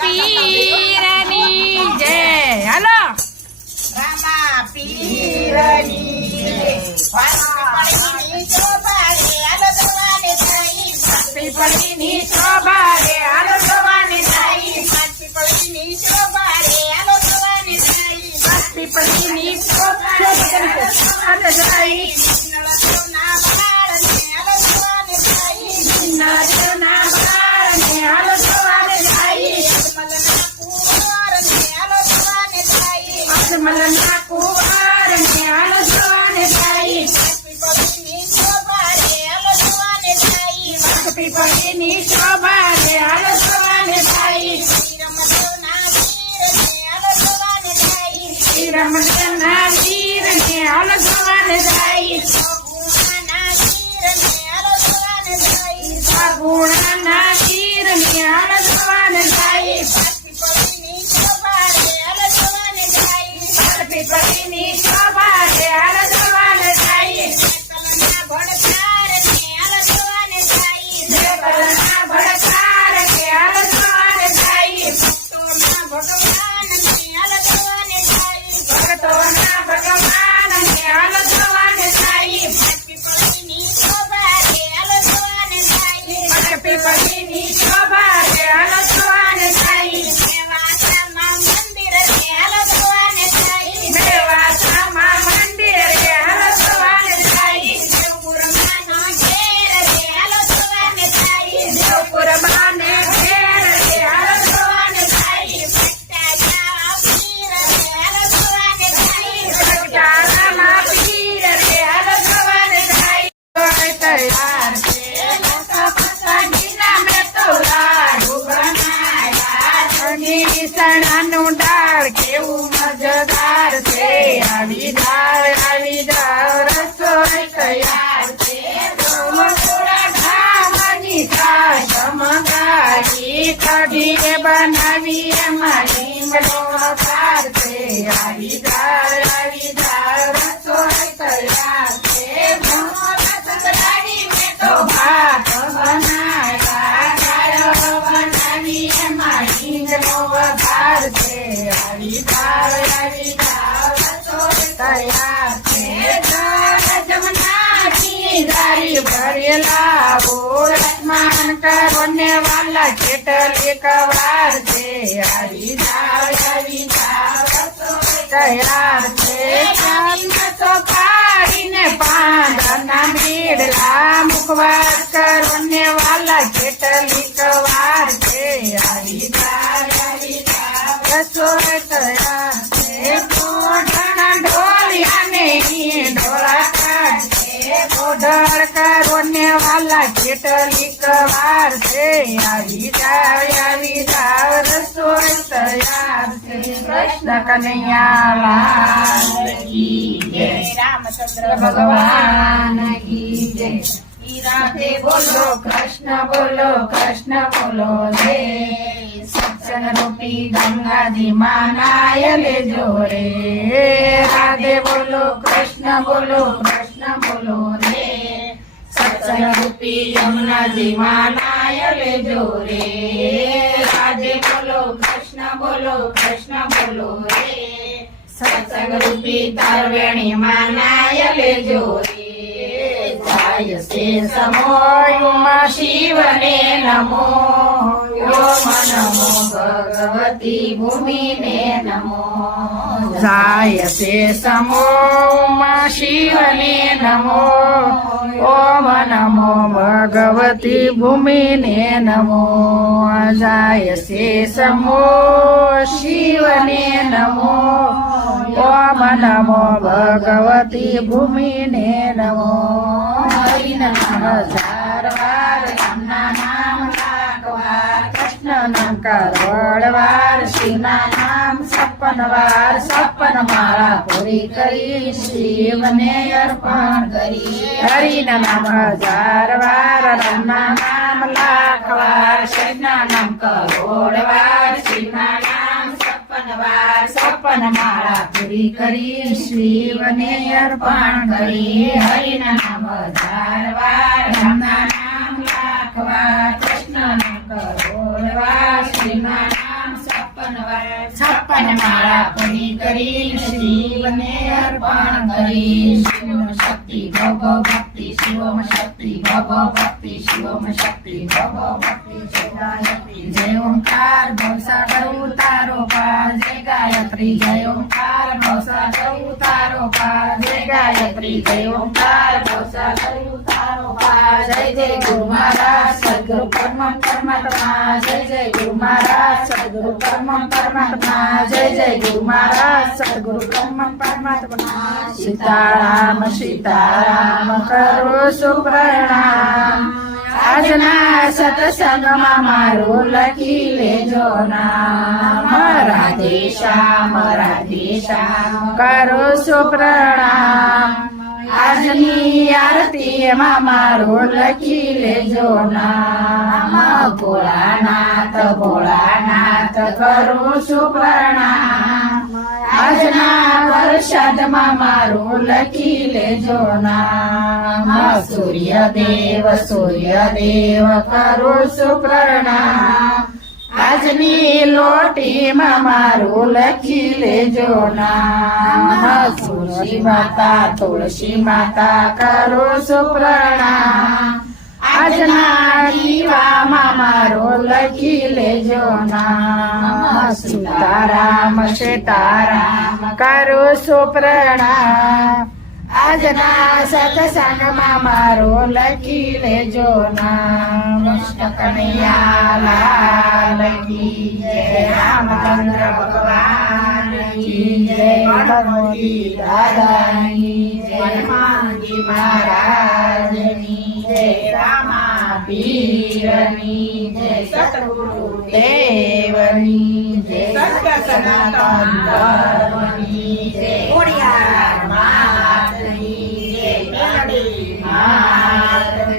પીરની જય. હાલો રામા પીરની વાસી શોભા રે હાલો જોવાને જાય. પીપળીની શોભા રે હાલો જોવાને જાય. પીપળીની શોભા રે હાલો જોવાને જાય. પીપળીની શોભા રે હાલો જાય. નળના બાળને હાલો જોવાને જાય. નરના બાળને હાલો જોવાને જાય. મલના કુંવરને હાલો જોવાને જાય. અજમલના કુંવરને હાલો જોવાને જાય. પીપળીની શોભા રે હાલો જોવાને જાય. પીપળીની શોભા રે હાલો જોવાને જાય. રમતોના વીરને હાલો જોવાને જાય. રમણના વીરને હાલો જોવાને જાય. ગુણાના વીરને હાલો જોવાને જાય. ગુણાના વીરને હાલો જોવાને જાય. પીપળીની શોભા રે હાલો જોવાને જાય. પીપળીની શોભા રે હાલો જોવાને જાય. કલના ભડકારને હાલો જોવાને જાય. કલના ભડકારને હાલો જોવાને જાય. ભક્તોના ભગવાનને હાલો જોવાને જાય. ભક્તોના ભગવાનને હાલો જોવાને જાય. પીપળીની શોભા રે હાલો જોવાને જાય. પીપળીની શોભા રે હાલો જોવાને જાય. મેવાડામાં મંદિર રે હાલો જોવાને જાય. મેવાડામાં મંદિર રે હાલો જોવાને જાય. દેવપુરમાંનો ઘેર રે હાલો જોવાને જાય. દેવપુરમાંને ઘેર રે હાલો જોવાને જાય. ભટ્ટાચાળા પીર રે હાલો જોવાને જાય. ભટ્ટાચાળા પીર રે હાલો જોવાને જાય. તૈયાર છે પસંદગીના મેં તો લાડુ બનાવ્યા. સણાનું દાળ કેવું મજેદાર છે. આવી જાવ રસોઈ તૈયાર છે. થોડા ધામની થાય મંગાવી કઢીએ બનાવી એમાં લીમડો વઘાર છે. આવી જાવ રસોઈ તૈયાર છે. તો ભાત બનાવ્યા દાળ બનાવી એમાં લીમડો વઘાર છે. આવી જાવ રસોઈ તૈયાર છે. જમનાની દારી ભરેલા બોરસમાન કરો ને વાલા કેટલીક વાર છે. આવી જાવ રસોઈ તૈયાર છે. ચાંદસો પાડીને પાંદરના બીડલા મુખવાસ કરો ને વાલા કેટલીક વાર છે. આવી જાવ રસોઈ તૈયાર છે. કોઢણા ઢોલિયાને ઢોળા કાઢે કોઢળ કરો ને વાલા કેટલીક વાર છે. આવી જાવ રસોઈ તૈયાર છે. કૃષ્ણ કનૈયા લાલ કી જય. રામચંદ્ર ભગવાન કી જય. રાધે બોલો કૃષ્ણ બોલો રે. સત્સંગ રૂપી ગંગાજી માનાય લેજો રે. રાધે બોલો કૃષ્ણ બોલો રે. સત્સંગ રૂપી યમુનાજી માનાય લેજો રે. રાધે બોલો કૃષ્ણ બોલો રે. સત્સંગ રૂપી તરવેણી માનાય લેજો રે. જાય છે સમોયુમાં શિવને નમો. ઓમ નમો ભગવતી ભૂમિને નમો. જાય છે સમોમાં શિવને નમો. ઓમ નમો ભગવતી ભૂમિને નમો. જાય છે સમો શિવને નમો. ઓમ નમો ભગવતી ભૂમિને નમો. હરિના 1000 વાર રામના નામ લાખ વાર. કૃષ્ણ નામ કરોડ વાર. શિવના નામ 56 વાર. 56 માળા પૂરી કરી શિવને અર્પણ કરી. હરિના નામ 1000 વાર રામના નામ લાખ વાર. શિવના નામ કરોડ વાર. શિવના નામ 56 વાર. 56 માળા પૂરી કરી શિવને અર્પણ કરી. હરિના નામ 1000 વાર રામના નામ લાખ વાર. કૃષ્ણ નામ કરોડ વાર. શિવના નામ છપ્પન માળા પૂરી કરી શિવને અર્પણ કરી શિવમ શક્તિ ભવ ભક્તિ શિવમ શક્તિ ભવ ભક્તિ શિવમ શક્તિ ભવ ભક્તિ જય ગાયત્રી જય ઓમકાર ભવસાગર ઉતારો પાર જય ગાયત્રી જય ઓમકાર ભવસાગર ઉતારો પાર જય ગાયત્રી જય ઓમકાર ભવસાગર ઉતારો પાર જય જય ગુરુ મહારાજ સદગુરુ પરમ પરમાત્મા જય જય ગુરુ મહારાજ સદગુરુ પરમ પરમાત્મા જય જય ગુરુ મહારાજ સદગુરુ પરમ પરમાત્મા સીતારામ સીતારામ કરો સુપ્રણામ આજના સત્સંગમાં મારું લખી લેજો નામ રાધે શ્યામ કરો સુપ્રણામ આજની આરતીમાં મારું લખી લેજો નામ ભોળાનાથ કરું સુપ્રણામ આજના વરસાદમાં મારું લખી લેજો નામ સૂર્યદેવ કરું સુપ્રણામ આજની લોટીમાં મારું લખી લેજો નામ તુલસી માતા કરું સુપ્રણામ આજના દીવામાં મારું લખી લેજો નામ સીતારામ કરું સુપ્રણામ આજના સત્સંગમાં મારું લખી લેજો નામ કૃષ્ણ કનૈયા લાલ કી જય રામચંદ્ર ભગવાન કી જય ભગવતી દાદાની જય હનુમાનજી મહારાજની જય રામા પીરની જય સતગુરુ દેવની જય સનાતન ધર્મની જય ખોડિયાર માતની જય મેલડી માતની